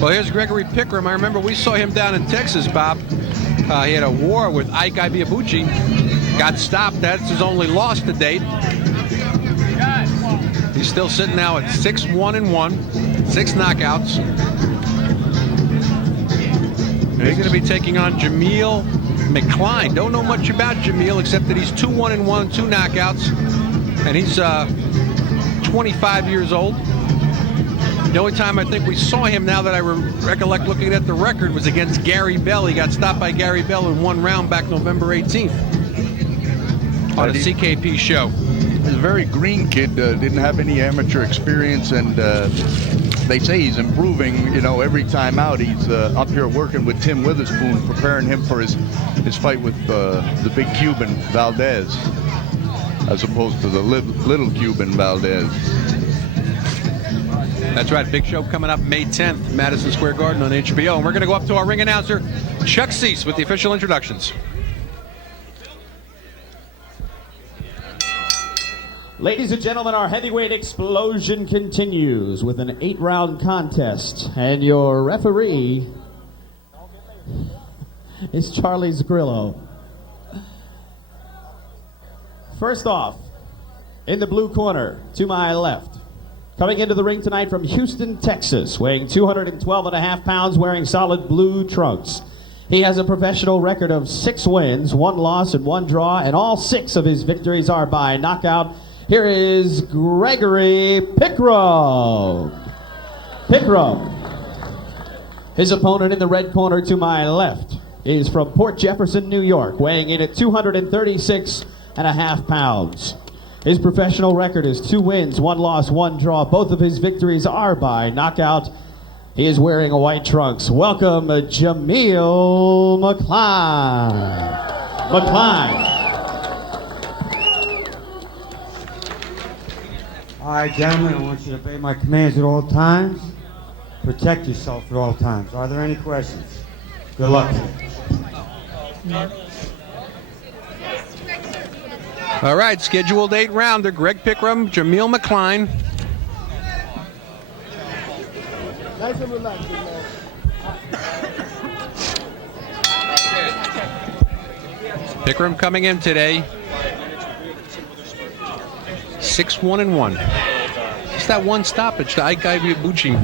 Well, here's Gregory PICKROM. I remember we saw him down in Texas, Bob. He had a war with Ike Ibiabuchi. Got stopped. That's his only loss to date. He's still sitting now at 6-1-1, 6 knockouts. And he's going to be taking on JAMEEL McCLINE. Don't know much about JAMEEL except that he's 2-1-1, 2 knockouts, and he's 25 years old. The only time I think we saw him, now that I recollect looking at the record, was against Gary Bell. He got stopped by Gary Bell in 1 round back November 18th on a CKP show. He's a very green kid, didn't have any amateur experience, and they say he's improving, you know, every time out. He's up here working with Tim Witherspoon, preparing him for his fight with the big Cuban Valdez, as opposed to the little Cuban Valdez. That's right, big show coming up May 10th, Madison Square Garden on HBO. And we're going to go up to our ring announcer, Chuck Cease, with the official introductions. Ladies and gentlemen, our heavyweight explosion continues with an 8-round contest. And your referee is Charlie Zgrillo. First off, in the blue corner, to my left, coming into the ring tonight from Houston, Texas, weighing 212.5 pounds, wearing solid blue trunks. He has a professional record of 6 wins, 1 loss, and 1 draw, and all 6 of his victories are by knockout. Here is Gregory PICKROM. PICKROM. His opponent in the red corner to my left is from Port Jefferson, New York, weighing in at 236.5 pounds. His professional record is 2 wins, 1 loss, 1 draw. Both of his victories are by knockout. He is wearing white trunks. Welcome, JAMEEL McCLINE. McCLINE. All right, gentlemen, I want you to obey my commands at all times. Protect yourself at all times. Are there any questions? Good luck. All right, scheduled 8-rounder, Greg PICKROM, JAMEEL McCLINE. Nice and relaxed, PICKROM coming in today, 6-1-1. Just that 1 stoppage to Ike Ibiabuchi.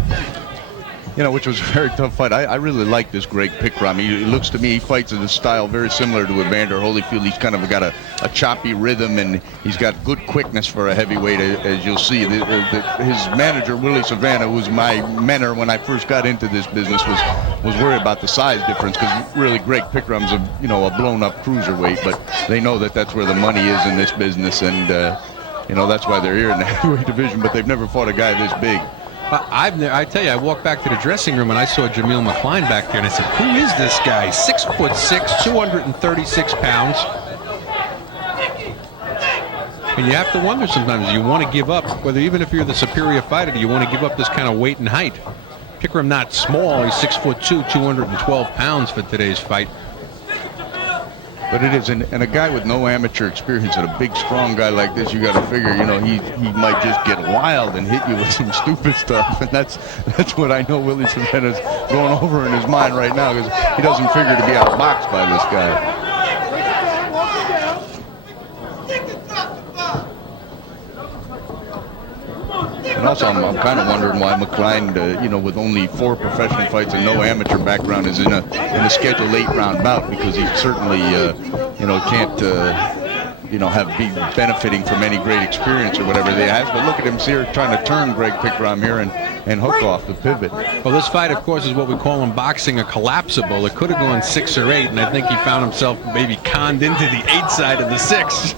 You know, which was a very tough fight. I really like this Greg PICKROM. He looks to me, he fights in a style very similar to Evander Holyfield. He's kind of got a choppy rhythm, and he's got good quickness for a heavyweight, as you'll see. His manager, Willie Savannah, who was my mentor when I first got into this business, was worried about the size difference, because really Greg PICKROM's a blown-up cruiserweight, but they know that that's where the money is in this business, and that's why they're here in the heavyweight division, but they've never fought a guy this big. I tell you, I walked back to the dressing room and I saw JAMEEL McCLINE back there, and I said, who is this guy? 6'6", 236 pounds. And you have to wonder sometimes, you want to give up, whether even if you're the superior fighter, do you want to give up this kind of weight and height? PICKROM not small, he's 6'2", 212 pounds for today's fight. But it is, and a guy with no amateur experience and a big, strong guy like this, you got to figure, he might just get wild and hit you with some stupid stuff, and that's what I know Willie Savannah's going over in his mind right now, because he doesn't figure to be outboxed by this guy. And also, I'm kind of wondering why McCLINE, with only 4 professional fights and no amateur background, is in a scheduled 8-round bout, because he certainly, can't, be benefiting from any great experience or whatever they has. But look at him here trying to turn Greg PICKROM here and hook off the pivot. Well, this fight, of course, is what we call in boxing a collapsible. It could have gone 6 or 8, and I think he found himself maybe conned into the 8 side of the 6,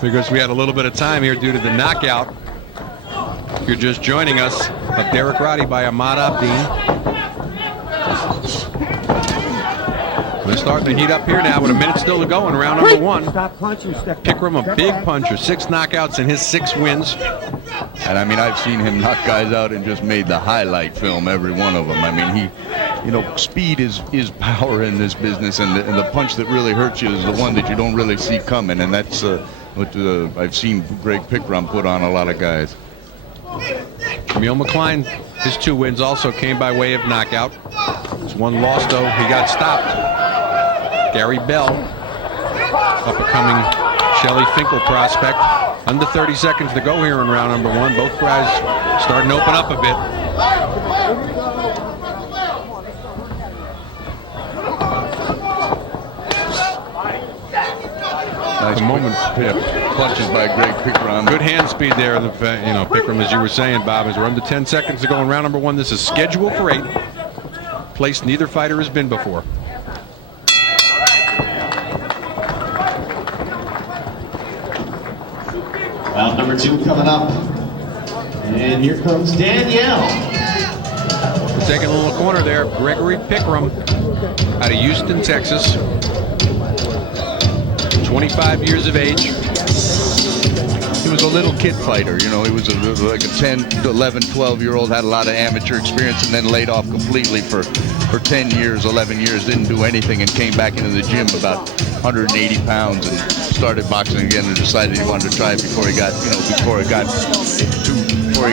because we had a little bit of time here due to the knockout. If you're just joining us, of Derek Roddy by Ahmad Abdin. We're starting to heat up here now with a minute still to go in round number 1. PICKROM, a big puncher, 6 knockouts in his 6 wins. And I mean, I've seen him knock guys out and just made the highlight film, every one of them. I mean, speed is power in this business, and the punch that really hurts you is the one that you don't really see coming, and that's what I've seen Greg PICKROM put on a lot of guys. JAMEEL McCLINE His 2 wins also came by way of knockout. His 1 loss, though, he got stopped. Gary Bell, up-and-coming Shelly Finkel prospect. Under 30 seconds to go here in round number 1. Both guys starting to open up a bit. Nice moment. Punches by Greg Pickrom. Good hand speed there. Pickrom, as you were saying, Bob, as we're under 10 seconds to go in round number 1. This is scheduled for 8. Place neither fighter has been before. Round number 2 coming up. And here comes Danielle. We're taking a little corner there. Gregory Pickrom out of Houston, Texas. 25 years of age. He was a little kid fighter, you know. He was like a 10, 11, 12-year-old, had a lot of amateur experience, and then laid off completely for 10 years, 11 years, didn't do anything, and came back into the gym about 180 pounds and started boxing again and decided he wanted to try it before he got, before he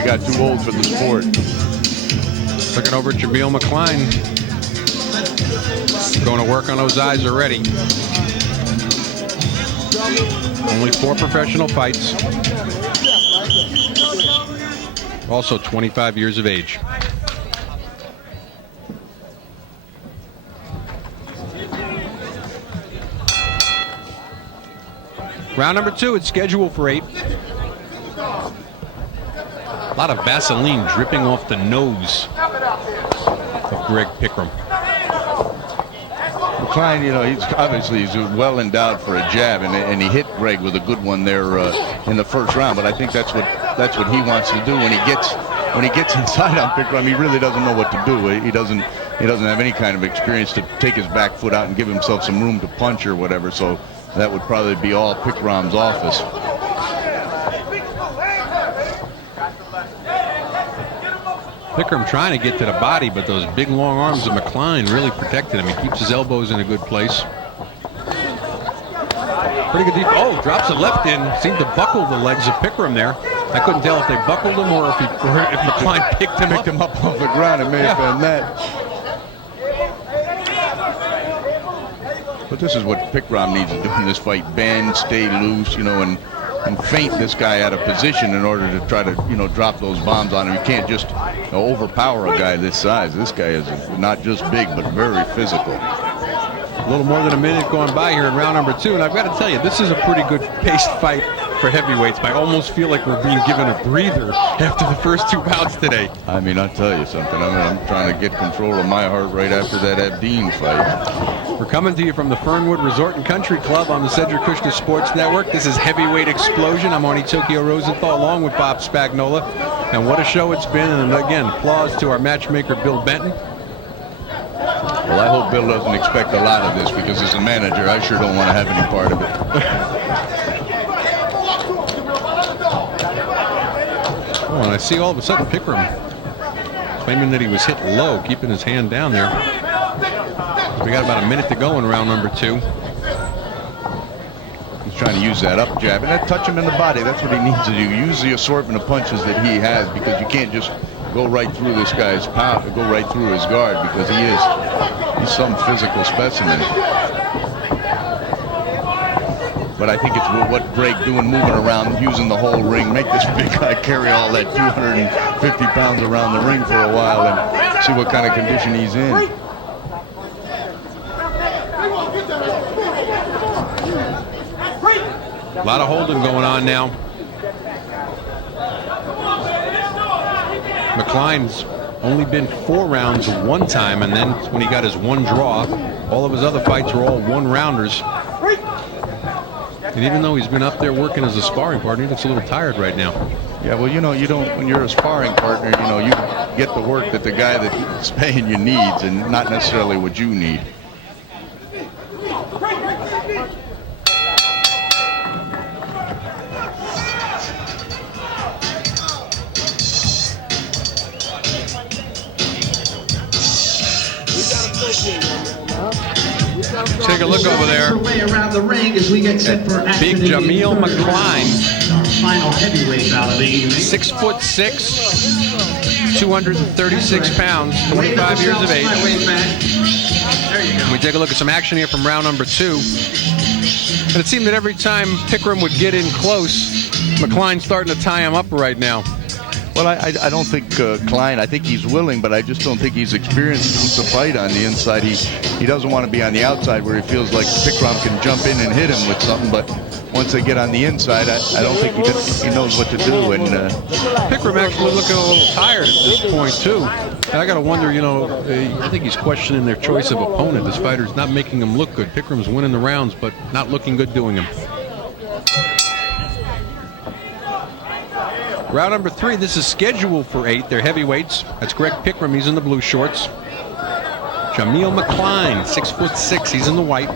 got too old for the sport. Looking over at JAMEEL McCLINE. Going to work on those eyes already. Only 4 professional fights. Also 25 years of age. Round number 2, it's scheduled for 8. A lot of Vaseline dripping off the nose of Greg Pickrom. McCLINE, he's well endowed for a jab, and he hit Greg with a good one there in the first round. But I think that's what he wants to do when he gets inside on Pickrom. He really doesn't know what to do. He doesn't have any kind of experience to take his back foot out and give himself some room to punch or whatever. So that would probably be all Pickrom's office. Pickrom trying to get to the body, but those big long arms of McCLINE really protected him. He keeps his elbows in a good place. Pretty good deep. Oh, drops a left in. Seemed to buckle the legs of Pickrom there. I couldn't tell if they buckled him or if McCLINE picked him up off the ground. It may have been that. But this is what Pickrom needs to do in this fight: bend, stay loose, and feint this guy out of position in order to try to, drop those bombs on him. You can't just overpower a guy this size. This guy is not just big, but very physical. A little more than a minute going by here in round number 2, and I've got to tell you, this is a pretty good paced fight for heavyweights. I almost feel like we're being given a breather after the first 2 bouts today. I mean, I'll tell you something. I'm trying to get control of my heart right after that Abdeen fight. We're coming to you from the Fernwood Resort and Country Club on the Cedric Kushner Sports Network. This is Heavyweight Explosion. I'm Arnie Tokyo Rosenthal along with Bob Spagnola. And what a show it's been. And again, applause to our matchmaker, Bill Benton. Well, I hope Bill doesn't expect a lot of this, because as a manager, I sure don't want to have any part of it. Oh, and I see all of a sudden Pickrom claiming that he was hit low, keeping his hand down there. We got about a minute to go in round number 2. He's trying to use that up jab, and that touch him in the body. That's what he needs to do. Use the assortment of punches that he has, because you can't just go right through this guy's power, go right through his guard, because he's some physical specimen. But I think it's what Greg doing, moving around, using the whole ring, make this big guy carry all that 250 pounds around the ring for a while and see what kind of condition he's in. A lot of holding going on now. McCLINE's only been 4 rounds 1 time, and then when he got his 1 draw, all of his other fights were all 1-rounders. And even though he's been up there working as a sparring partner, he looks a little tired right now. Yeah, well, you don't, when you're a sparring partner, you get the work that the guy that's paying you needs, and not necessarily what you need. Take a look over there. Way around the ring as we get set for Big JAMEEL McCLINE. final heavyweight bout of the evening. 6'6", 236 pounds, 25 years of age. We take a look at some action here from round number 2. And it seemed that every time Pickram would get in close, McCline's starting to tie him up right now. Well, I don't think Klein, I think he's willing, but I just don't think he's experienced to fight on the inside. He doesn't want to be on the outside where he feels like Pickram can jump in and hit him with something, but once they get on the inside, I don't think he knows what to do. And Pickram actually looking a little tired at this point, too. And I got to wonder, you know, I think he's questioning their choice of opponent. This fighter's not making him look good. Pickram's winning the rounds, but not looking good doing them. Round number 3, this is scheduled for 8. They're heavyweights. That's Greg Pickram, he's in the blue shorts. JAMEEL McCLINE, 6'6", he's in the white.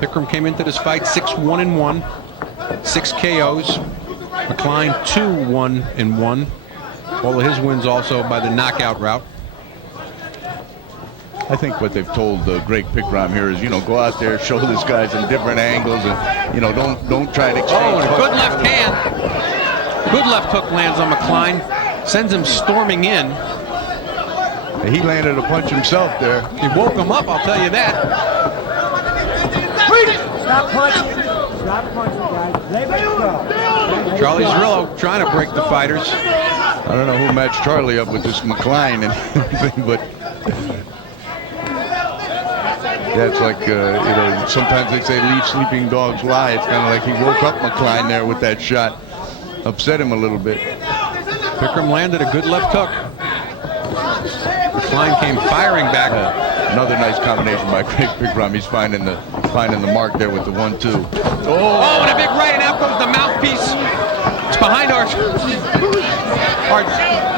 Pickram came into this fight 6-1-1, 6 KOs. McCLINE 2-1-1. All of his wins also by the knockout route. I think what they've told Greg Pickram here is, you know, go out there, show these guys in different angles, and, you know, don't try to exchange. Oh, and a good left hand. Good left hook lands on McCLINE, sends him storming in. He landed a punch himself there. He woke him up, I'll tell you that. Stop punching. Stop punching, guys. Let it go. Charlie Zerillo trying to break the fighters. I don't know who matched Charlie up with this McCLINE and everything, but yeah, it's like, you know, sometimes they say leave sleeping dogs lie. It's kind of like he woke up McCLINE there with that shot. Upset him a little bit. Pickram landed a good left hook. McCLINE came firing back. Another nice combination by Greg Pickram. He's finding the mark there with the 1-2. Oh, and a big right, and out goes the mouthpiece. It's behind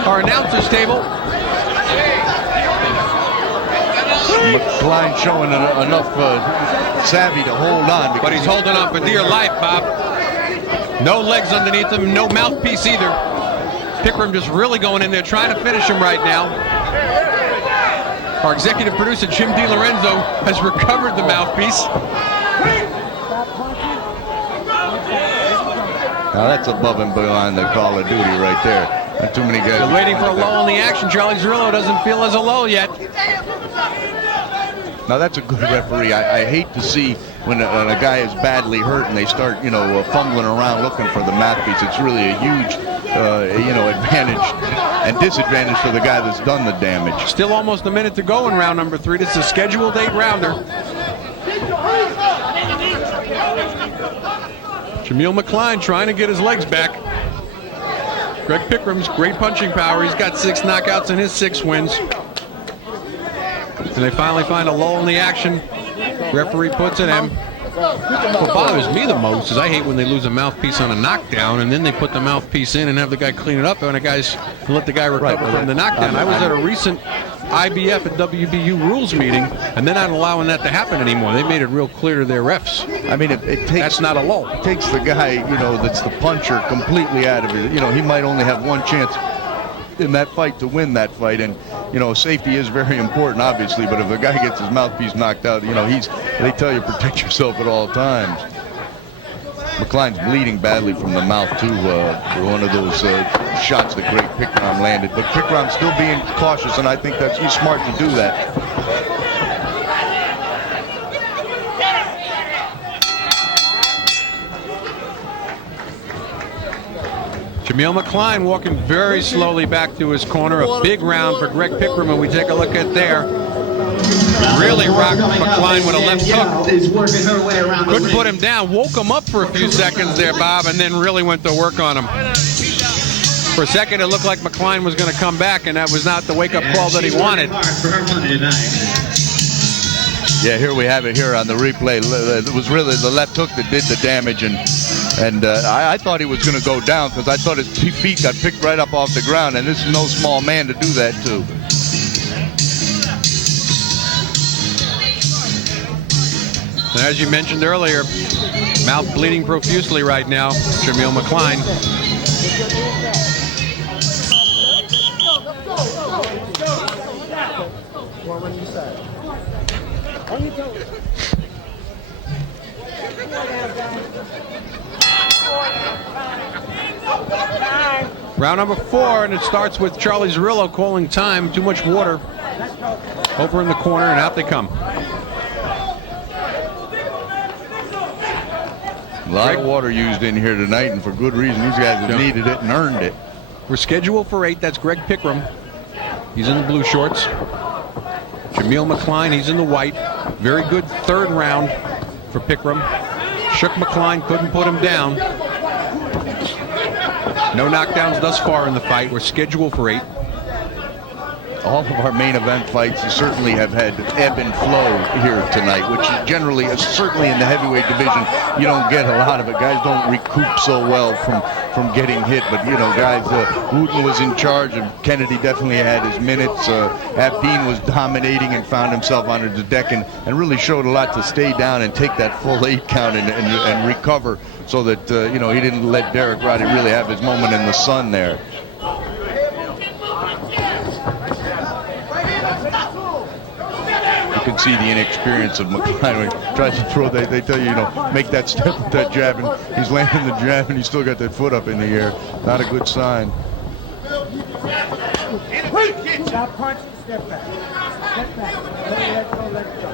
our announcer's table. McCLINE showing enough savvy to hold on. But he's holding on for dear life, Bob. No legs underneath him, no mouthpiece either. Pickram just really going in there trying to finish him right now. Our executive producer, Jim DiLorenzo, has recovered the mouthpiece. Now that's above and beyond the Call of Duty right there. Not too many guys. They're waiting for a lull in the action. Charlie Zerillo doesn't feel as a lull yet. Now that's a good referee. I hate to see when a guy is badly hurt and they start, you know, fumbling around looking for the mouthpiece. It's really a huge, you know, advantage and disadvantage for the guy that's done the damage. Still almost a minute to go in round number 3. This is a scheduled 8-rounder. JAMEEL McCLINE trying to get his legs back. Greg Pickram's great punching power. He's got 6 knockouts in his 6 wins. And they finally find a lull in the action. Referee puts it in. What bothers me the most is I hate when they lose a mouthpiece on a knockdown and then they put the mouthpiece in and have the guy clean it up and let the guy recover from the knockdown. I was at a recent IBF and WBU rules meeting, and they're not allowing that to happen anymore. They made it real clear to their refs. I mean, it takes, that's not a lull. It takes the guy, you know, that's the puncher completely out of it. You know, he might only have one chance in that fight to win that fight, and you know, safety is very important, obviously, but if a guy gets his mouthpiece knocked out, you know, they tell you protect yourself at all times. McCline's bleeding badly from the mouth too, for one of those shots that Greg Pickram landed, but Pickram's still being cautious, and I think he's smart to do that. JAMEEL McCLINE walking very slowly back to his corner. A big round for Greg Pickram, and we take a look at there. Really rocked McCLINE with a left hook. Couldn't put him down. Woke him up for a few seconds there, Bob, and then really went to work on him. For a second, it looked like McCLINE was going to come back, and that was not the wake-up call that he wanted. Yeah, here we have it here on the replay. It was really the left hook that did the damage, and I thought he was going to go down because I thought his feet got picked right up off the ground, and this is no small man to do that too. And as you mentioned earlier, mouth bleeding profusely right now, JAMEEL McCLINE. Round number 4, and it starts with Charlie Zerillo calling time. Too much water over in the corner, and out they come. A lot of water used in here tonight, and for good reason. These guys have needed it and earned it. We're scheduled for 8. That's Greg Pickrom. He's in the blue shorts. JAMEEL McCLINE, he's in the white. Very good third round for Pickrom. Shook McCLINE, couldn't put him down. No knockdowns thus far in the fight. We're scheduled for 8. All of our main event fights certainly have had ebb and flow here tonight, which generally, certainly in the heavyweight division, you don't get a lot of it. Guys don't recoup so well from getting hit, but you know, guys, Wooten was in charge, and Kennedy definitely had his minutes. Abdeen was dominating and found himself under the deck and really showed a lot to stay down and take that full 8 count and recover, so that you know, he didn't let Derek Roddy really have his moment in the sun there. You can see the inexperience of McCLINE when he tries to throw. They tell you, you know, make that step with that jab, and he's landing the jab, and he's still got that foot up in the air. Not a good sign. Stop punching, step back. Step back. Let go, let go.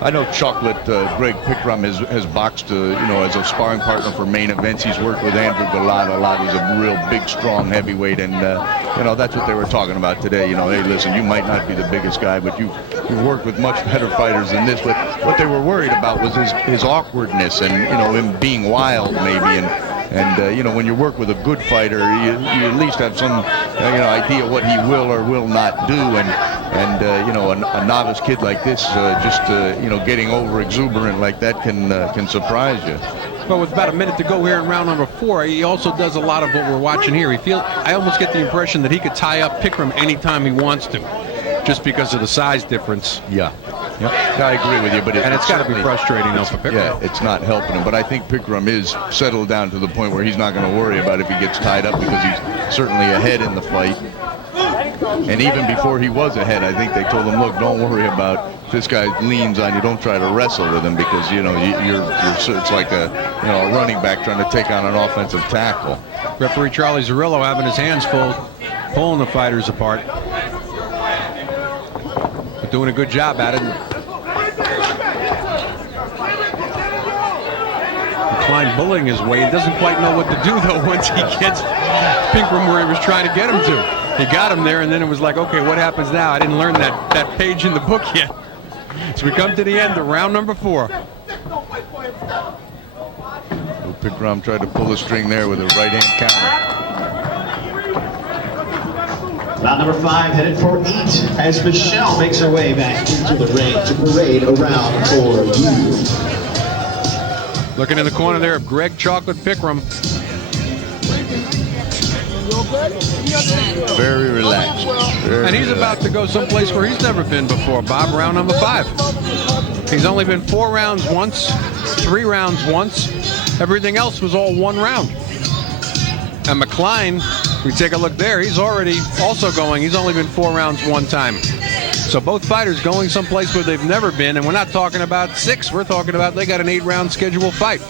I know Chocolate Greg Pickrom has boxed, you know, as a sparring partner for main events. He's worked with Andrew Gallat a lot. He's a real big, strong heavyweight, and you know, that's what they were talking about today. You know, hey, listen, you might not be the biggest guy, but you've worked with much better fighters than this. But what they were worried about was his awkwardness and, you know, him being wild maybe. And you know, when you work with a good fighter, you at least have some you know, idea what he will or will not do. And you know, a novice kid like this, just you know, getting over exuberant like that can surprise you. Well, with about a minute to go here in round number 4, he also does a lot of what we're watching here. I almost get the impression that he could tie up Pickrom anytime he wants to, just because of the size difference. Yeah. Yep. I agree with you, but it's got to be frustrating though for Pickrom. Yeah, it's not helping him. But I think Pickrom is settled down to the point where he's not going to worry about if he gets tied up, because he's certainly ahead in the fight. And even before he was ahead, I think they told him, look, don't worry about if this guy leans on you. Don't try to wrestle with him, because you know it's like a running back trying to take on an offensive tackle. Referee Charlie Zerillo having his hands full, pulling the fighters apart. But doing a good job at it. McCLINE bullying his way. He doesn't quite know what to do though once he gets Pickrom where he was trying to get him to. He got him there, and then it was like, okay, what happens now? I didn't learn that page in the book yet. So we come to the end of round number 4. Pickrom tried to pull the string there with a right-hand counter. Round number 5 headed for 8 as Michelle makes her way back into the ring to parade around for you. Looking in the corner there of Greg Chocolate Pickrom. Very relaxed. And he's about to go someplace where he's never been before, Bob. Round number 5. He's only been 4 rounds once, 3 rounds once. Everything else was all 1 round. And McCLINE, we take a look there, he's already also going. He's only been 4 rounds 1 time. So both fighters going someplace where they've never been, and we're not talking about 6. We're talking about they got an 8-round scheduled fight.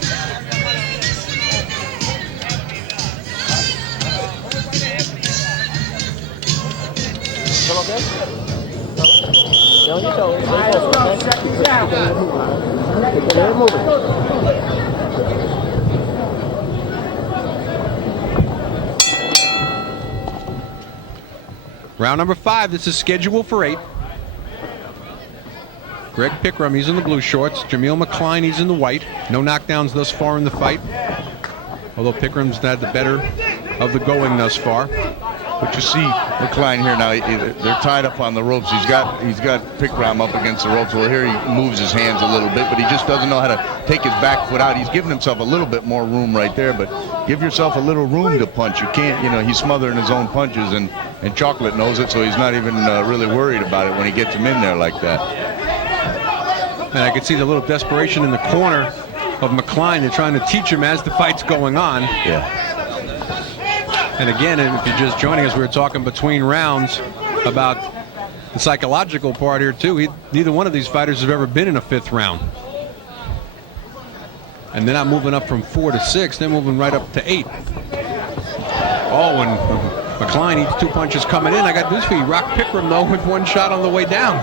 Round number 5, this is scheduled for 8. Greg Pickrom, he's in the blue shorts. JAMEEL McCLINE, he's in the white. No knockdowns thus far in the fight, although Pickrom's had the better of the going thus far. But you see McCLINE here now, they're tied up on the ropes. He's got Pickrom up against the ropes. Well, here he moves his hands a little bit, but he just doesn't know how to take his back foot out. He's giving himself a little bit more room right there, but give yourself a little room to punch. You can't, you know, he's smothering his own punches, and Chocolate knows it, so he's not even really worried about it when he gets him in there like that. And I could see the little desperation in the corner of McCLINE. They're trying to teach him as the fight's going on. Yeah. And again, if you're just joining us, we were talking between rounds about the psychological part here too. Neither one of these fighters have ever been in a 5th round. And they're not moving up from 4 to 6. They're moving right up to 8. Oh, and McCLINE eats 2 punches coming in. I got news for you. Rocked Pickram, though, with 1 shot on the way down.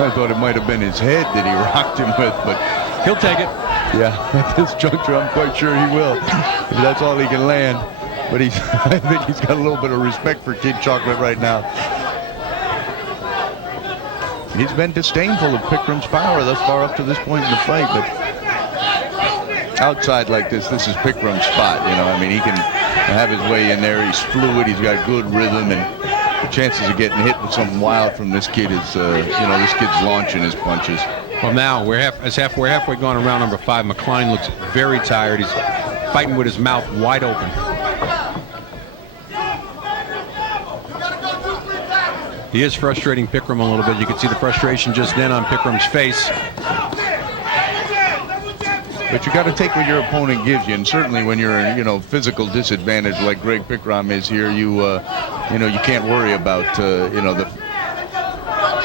I thought it might have been his head that he rocked him with, but he'll take it. Yeah, at this juncture, I'm quite sure he will. If that's all he can land. But I think he's got a little bit of respect for Kid Chocolate right now. He's been disdainful of Pickram's power thus far up to this point in the fight, but outside like this is Pickram's spot. You know, I mean, he can have his way in there. He's fluid. He's got good rhythm, and the chances of getting hit with something wild from this kid is, you know, this kid's launching his punches. Well, now we're halfway gone in round number 5. McCLINE looks very tired. He's fighting with his mouth wide open. He is frustrating Pickram a little bit. You can see the frustration just then on Pickram's face. But you got to take what your opponent gives you, and certainly when you're in, you know, physical disadvantage like Greg Pickram is here, you know, you can't worry about you know,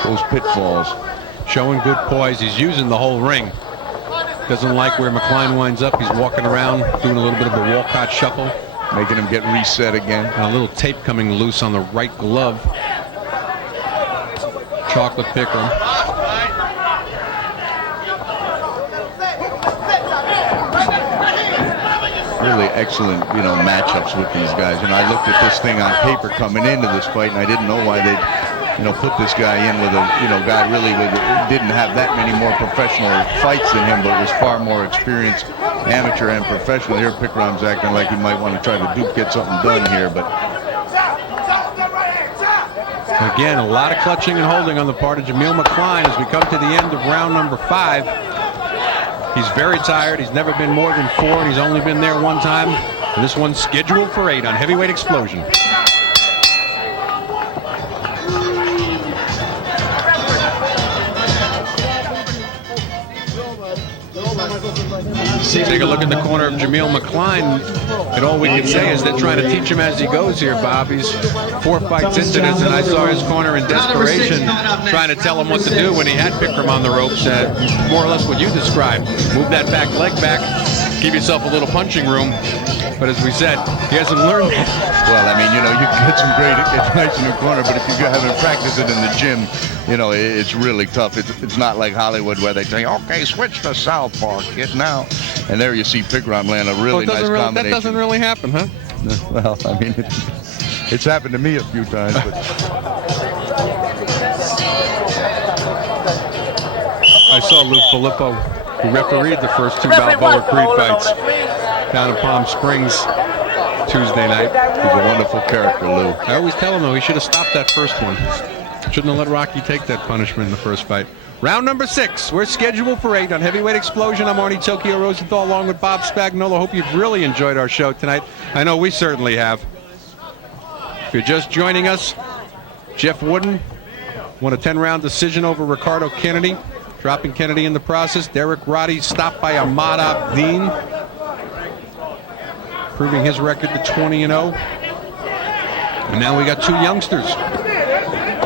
those pitfalls. Showing good poise. He's using the whole ring. Doesn't like where McCLINE winds up. He's walking around, doing a little bit of a Walcott shuffle. Making him get reset again. And a little tape coming loose on the right glove. Chocolate Pickram. Really excellent, you know, matchups with these guys. And I looked at this thing on paper coming into this fight, and I didn't know why they'd, you know, put this guy in with a, you know, guy really didn't have that many more professional fights than him, but was far more experienced, amateur and professional. Here Pickram's acting like he might want to try to get something done here, but again, a lot of clutching and holding on the part of JAMEEL McCLINE as we come to the end of round number 5. He's very tired. He's never been more than 4, and he's only been there 1 time. And this one's scheduled for 8 on Heavyweight Explosion. Take a look at the corner of JAMEEL McCLINE, and all we can say is they're trying to teach him as he goes here, Bob. He's 4 fights into this, and I saw his corner in desperation trying to tell him what to do when he had Pickram on the ropes. More or less what you described. Move that back leg back, give yourself a little punching room. But as we said, he hasn't learned that. Well, I mean, you know, you can get some great advice in the corner, but if you haven't practiced it in the gym, you know, it's really tough. It's not like Hollywood where they say, okay, switch to southpaw, kid, now. And there you see Pickram land a really nice combination. That doesn't really happen, huh? Well, I mean, it's happened to me a few times. But I saw Lou Filippo, who refereed the first 2 Balboa Creed fights down in Palm Springs Tuesday night. He's a wonderful character, Lou. I always tell him, though, he should have stopped that first one. Shouldn't have let Rocky take that punishment in the first fight. Round number 6. We're scheduled for 8 on Heavyweight Explosion. I'm Arnie Tokyo Rosenthal along with Bob Spagnuolo. Hope you've really enjoyed our show tonight. I know we certainly have. If you're just joining us, Jeff Wooden won a 10-round decision over Ricardo Kennedy, dropping Kennedy in the process. Derek Roddy stopped by Ahmad Abdin, proving his record to 20-0. And now we got 2 youngsters.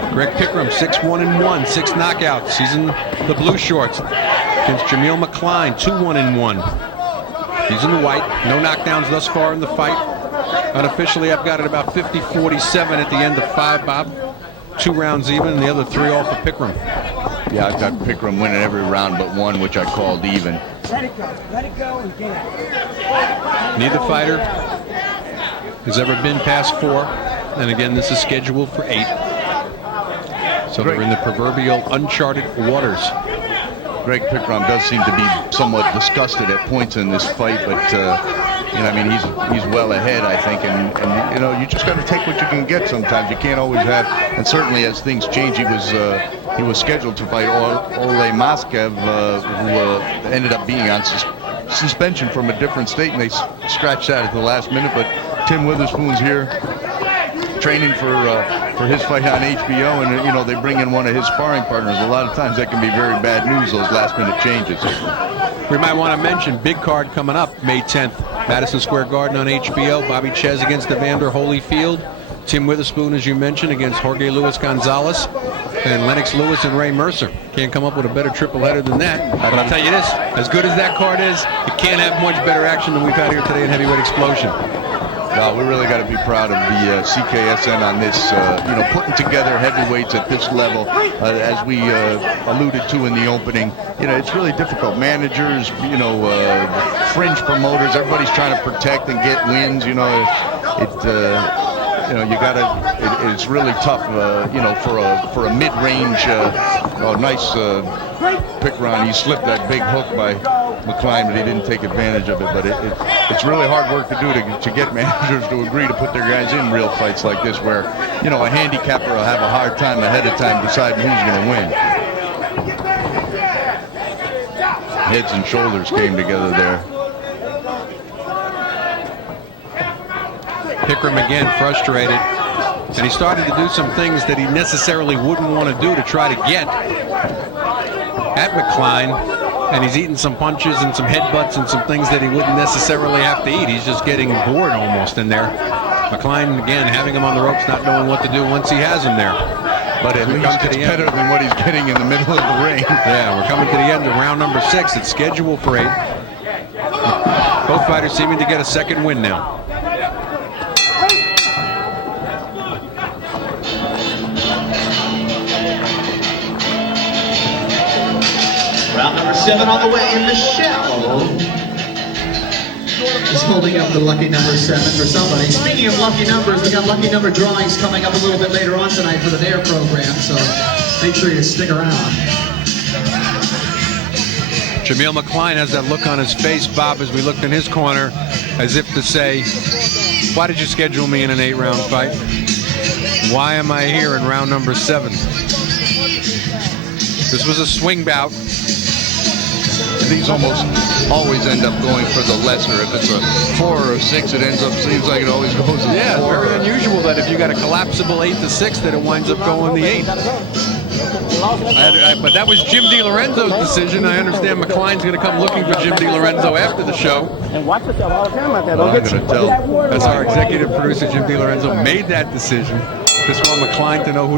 Greg Pickram, 6-1-1, 6 knockouts. He's in the blue shorts. Against JAMEEL McCLINE, 2-1-1. He's in the white. No knockdowns thus far in the fight. Unofficially, I've got it about 50-47 at the end of 5, Bob. 2 rounds even, and the other 3 all for Pickram. Yeah, I've got Pickram winning every round but 1, which I called even. Let it go and get out. Neither fighter has ever been past 4. And again, this is scheduled for 8. So they're in the proverbial uncharted waters. Greg Pickram does seem to be somewhat disgusted at points in this fight, but you know, I mean, he's well ahead, I think, and you know, you just got to take what you can get sometimes. You can't always have, and certainly as things change, he was scheduled to fight Ole Maskev, who ended up being on suspension from a different state, and they scratched that at the last minute. But Tim Witherspoon's here, training for his fight on HBO, and you know, they bring in one of his sparring partners. A lot of times that can be very bad news, those last-minute changes. We might want to mention big card coming up May 10th, Madison Square Garden on HBO. Bobby Ches against Evander Holyfield. Tim Witherspoon, as you mentioned, against Jorge Luis Gonzalez. and Lennox Lewis and Ray Mercer. Can't come up with a better triple header than that. But I'll tell you this, as good as that card is, it can't have much better action than we've had here today in Heavyweight Explosion. Well, we really got to be proud of the CKSN on this, putting together heavyweights at this level, as we alluded to in the opening. It's really difficult. Managers, fringe promoters, everybody's trying to protect and get wins. You gotta. It's really tough, for a mid-range, nice PICKROM. He slipped that big hook by McCLINE, but he didn't take advantage of it. But it's really hard work to do to get managers to agree to put their guys in real fights like this, where a handicapper will have a hard time ahead of time deciding who's going to win. Heads and shoulders came together there. PICKROM again frustrated, and he started to do some things that he necessarily wouldn't want to do to try to get at McCLINE, and he's eating some punches and some headbutts and some things that he wouldn't necessarily have to eat. He's just getting bored almost in there. McCLINE again having him on the ropes, not knowing what to do once he has him there. But at least it's better than what he's getting in the middle of the ring. Yeah, we're coming to the end of round number 6. It's scheduled for 8. Both fighters seeming to get a second win now. Round number 7 on the way, and Michelle is holding up the lucky number 7 for somebody. Speaking of lucky numbers, we got lucky number drawings coming up a little bit later on tonight for the DARE program, so make sure you stick around. JAMEEL McCLINE has that look on his face, Bob, as we looked in his corner, as if to say, why did you schedule me in an 8-round fight? Why am I here in round number 7? This was a swing bout. These almost always end up going for the lesser. If it's a 4 or a 6, it seems like it always goes in 4. Very unusual that if you got a collapsible 8-6 that it winds up going the 8. But that was Jim DiLorenzo's decision. I understand McCLINE's going to come looking for Jim DiLorenzo after the show. And watch yourself all the time out there. Well, I'm going to tell. That's our executive producer, Jim DiLorenzo, made that decision. Just want McCLINE to know who to